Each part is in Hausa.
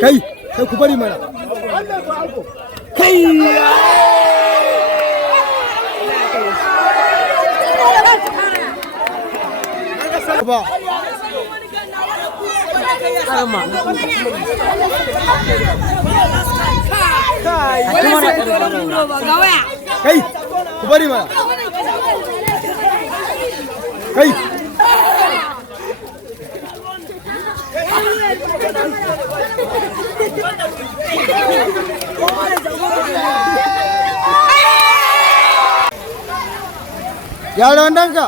Kai, kai ku bari mana. Kai! Ba. Arma. Kai, Gawaya. kai, ku bari mana. Kai. Yaron danka.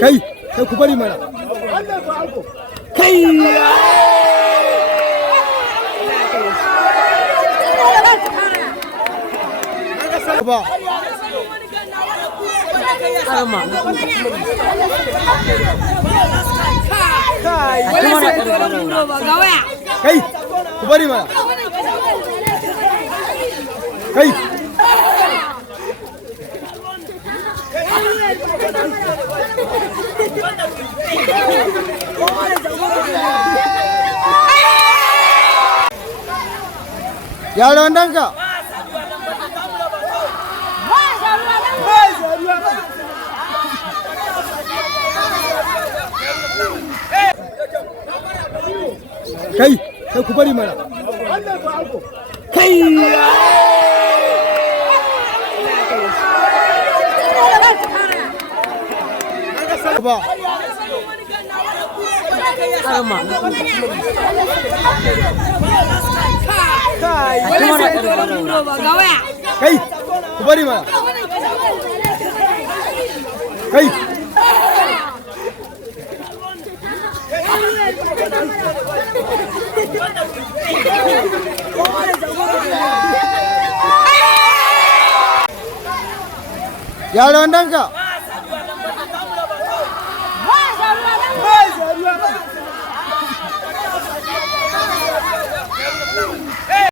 Kai, kai ku bari mana. Kai! Ba. Arma. Gawaya. Kai, ku bari mana. Kai. Yaron danka. Kai, kai ku bari mana. Kai! Ba. Arma. Gawaya. Kai, ku bari mana. Kai. Yaron danka.